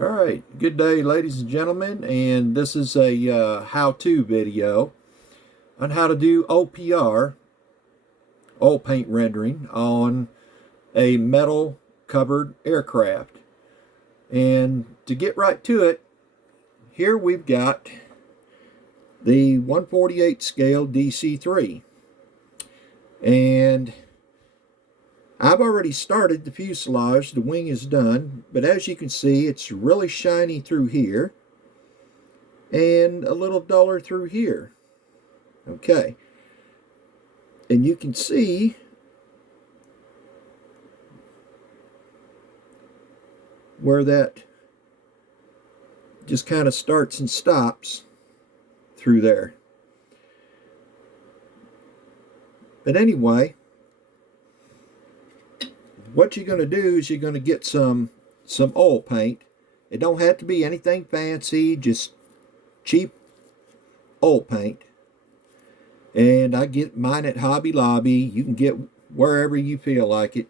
All right, good day, ladies and gentlemen, and this is a how-to video on how to do OPR, oil paint rendering, on a metal covered aircraft. And to get right to it, here we've got the 1/48 scale DC-3, and I've already started the fuselage. The wing is done, but as you can see, it's really shiny through here and a little duller through here. Okay, and you can see where that just kind of starts and stops through there. But anyway, what you're going to do is you're going to get some oil paint. It don't have to be anything fancy, just cheap oil paint. And I get mine at Hobby Lobby. You can get wherever you feel like it.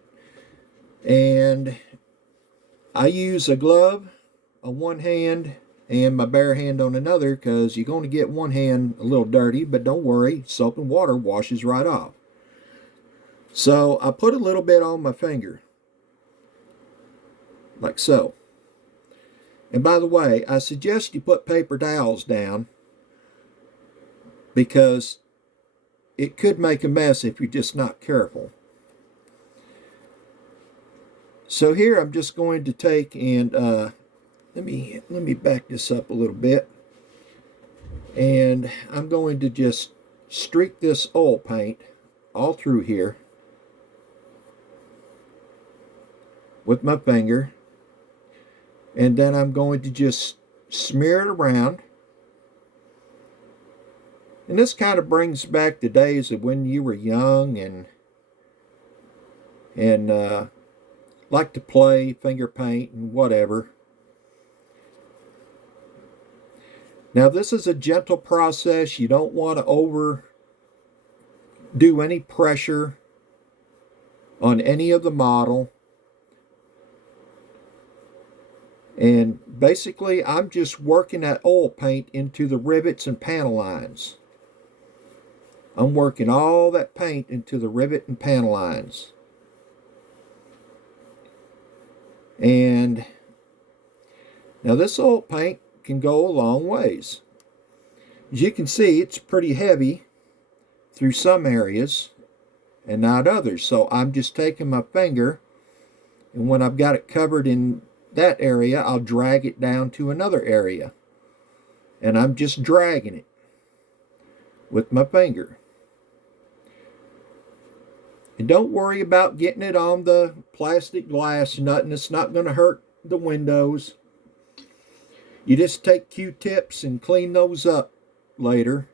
And I use a glove on one hand and my bare hand on another, because you're going to get one hand a little dirty, but don't worry, soap and water washes right off. So I put a little bit on my finger, like so. And by the way, I suggest you put paper towels down, because it could make a mess if you're just not careful. So here I'm just going to take and let me back this up a little bit, and I'm going to just streak this oil paint all through here with my finger, and then I'm going to just smear it around. And this kind of brings back the days of when you were young and like to play finger paint and whatever. Now this is a gentle process. You don't want to overdo any pressure on any of the model. And basically I'm just working that oil paint into the rivets and panel lines. I'm working all that paint into the rivet and panel lines. And now this oil paint can go a long ways. As you can see, it's pretty heavy through some areas and not others. So I'm just taking my finger, and when I've got it covered in that area, I'll drag it down to another area. And I'm just dragging it with my finger. And don't worry about getting it on the plastic glass, nothing. It's not going to hurt the windows. You just take Q-tips and clean those up later.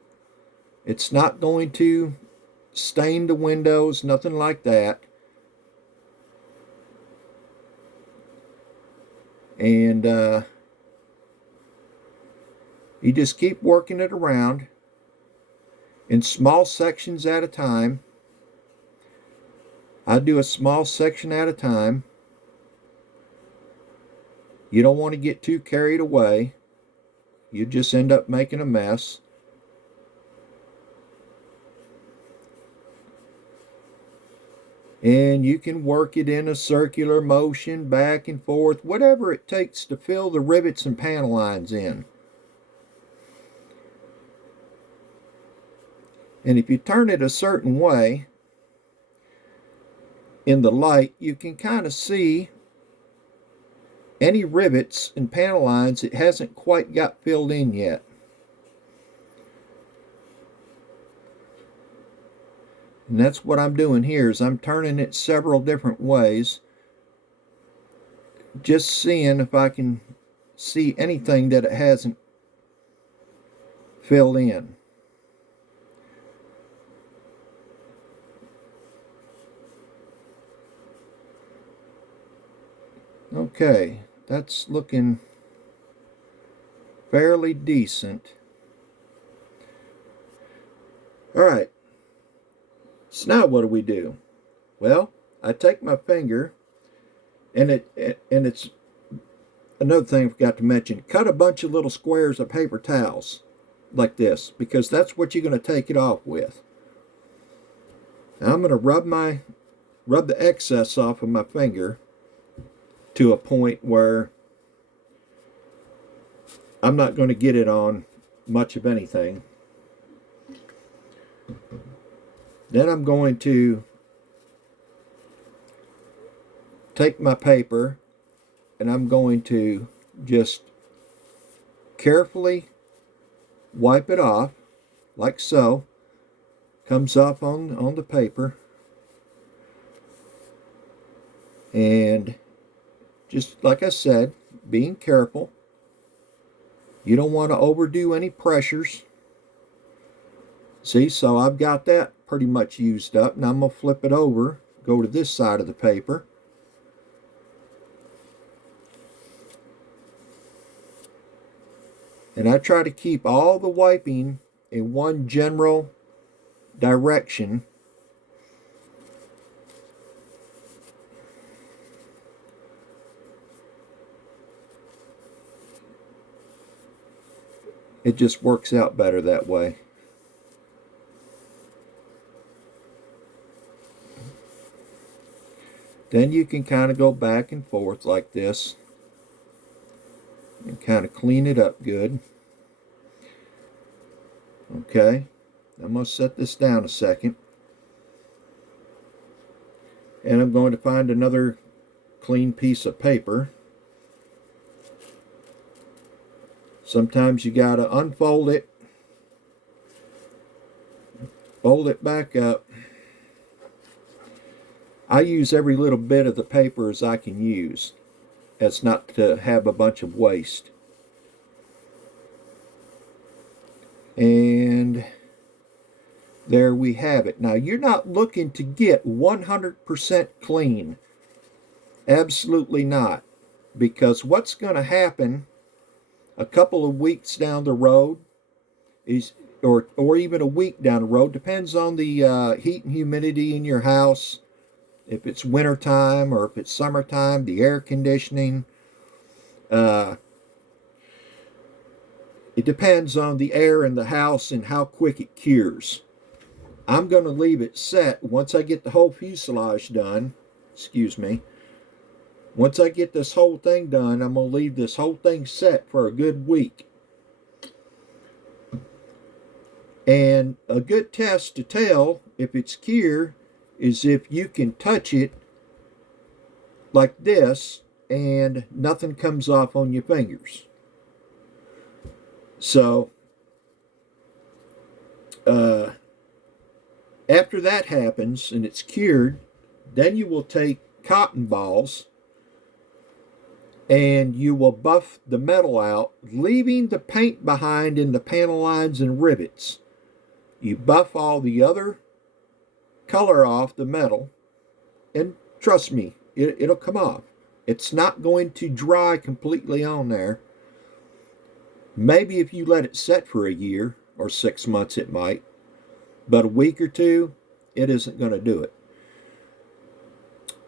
It's not going to stain the windows, nothing like that. And you just keep working it around in small sections at a time. I do a small section at a time. You don't want to get too carried away. You just end up making a mess. And you can work it in a circular motion, back and forth, whatever it takes to fill the rivets and panel lines in. And if you turn it a certain way in the light, you can kind of see any rivets and panel lines it hasn't quite got filled in yet. And that's what I'm doing here, is I'm turning it several different ways, just seeing if I can see anything that it hasn't filled in. Okay, that's looking fairly decent. All right, so now what do? Well, I take my finger, and it's another thing I forgot to mention, cut a bunch of little squares of paper towels like this, because that's what you're going to take it off with. Now I'm going to rub the excess off of my finger to a point where I'm not going to get it on much of anything. Then I'm going to take my paper and I'm going to just carefully wipe it off, like so. Comes off on the paper. And just like I said, being careful. You don't want to overdo any pressures. See, so I've got that pretty much used up. Now I'm going to flip it over, go to this side of the paper. And I try to keep all the wiping in one general direction. It just works out better that way. Then you can kind of go back and forth like this and kind of clean it up good. Okay, I'm going to set this down a second. And I'm going to find another clean piece of paper. Sometimes you got to unfold it, fold it back up. I use every little bit of the paper as I can use, as not to have a bunch of waste. And there we have it. Now, you're not looking to get 100% clean. Absolutely not. Because what's going to happen a couple of weeks down the road is, or even a week down the road, depends on the heat and humidity in your house. If it's wintertime or if it's summertime, the air conditioning. It depends on the air in the house and how quick it cures. I'm going to leave it set once I get the whole fuselage done. Excuse me. Once I get this whole thing done, I'm going to leave this whole thing set for a good week. And a good test to tell if it's cured is if you can touch it like this and nothing comes off on your fingers. So, after that happens and it's cured, then you will take cotton balls and you will buff the metal out, leaving the paint behind in the panel lines and rivets. You buff all the other color off the metal, and trust me, it'll come off. It's not going to dry completely on there. Maybe if you let it set for a year or 6 months it might, but a week or two, it isn't going to do it.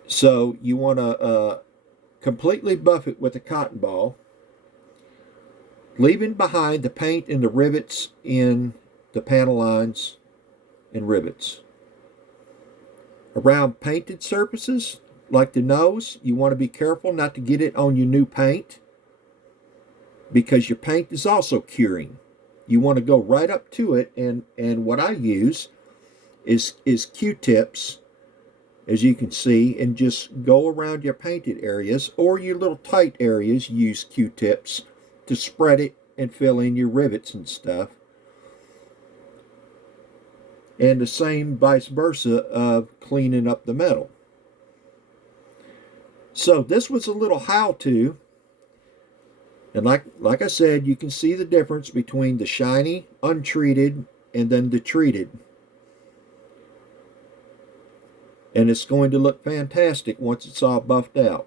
So you want to completely buff it with a cotton ball, leaving behind the paint and the rivets in the panel lines and rivets. Around painted surfaces, like the nose, you want to be careful not to get it on your new paint, because your paint is also curing. You want to go right up to it, and what I use is Q-tips, as you can see, and just go around your painted areas or your little tight areas. Use Q-tips to spread it and fill in your rivets and stuff. And the same vice versa of cleaning up the metal. So this was a little how-to. And like I said, you can see the difference between the shiny, untreated, and then the treated. And it's going to look fantastic once it's all buffed out.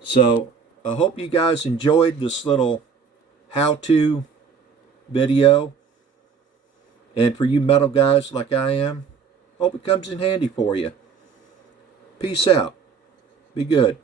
So I hope you guys enjoyed this little how-to video. And for you metal guys like I am, hope it comes in handy for you. Peace out. Be good.